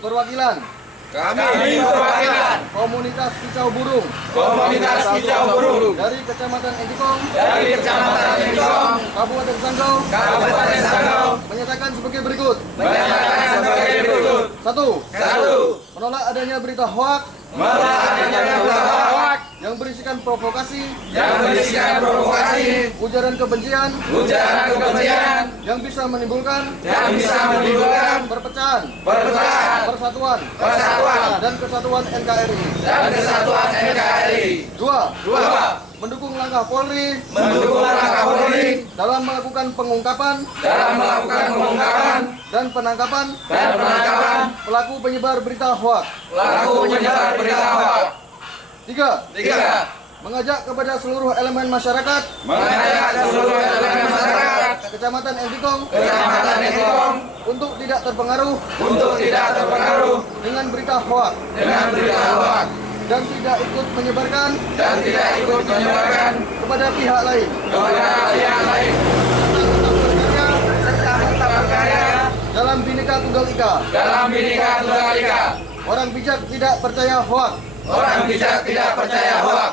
perwakilan komunitas kicau burung dari Kecamatan Entikong, Kabupaten Sanggau, menyatakan sebagai berikut. 1. Menolak adanya berita hoak yang berisikan provokasi, ujaran kebencian, yang bisa menimbulkan perpecahan, persatuan, dan kesatuan NKRI. 2. Mendukung langkah Polri dalam melakukan pengungkapan dan penangkapan pelaku penyebar berita hoak. 3. Mengajak kepada seluruh elemen masyarakat Kecamatan Entikong untuk tidak terpengaruh dengan berita hoak dan tidak ikut menyebarkan kepada pihak lain. Dalam Bhinneka Tunggal Ika. Orang bijak tidak percaya hoak.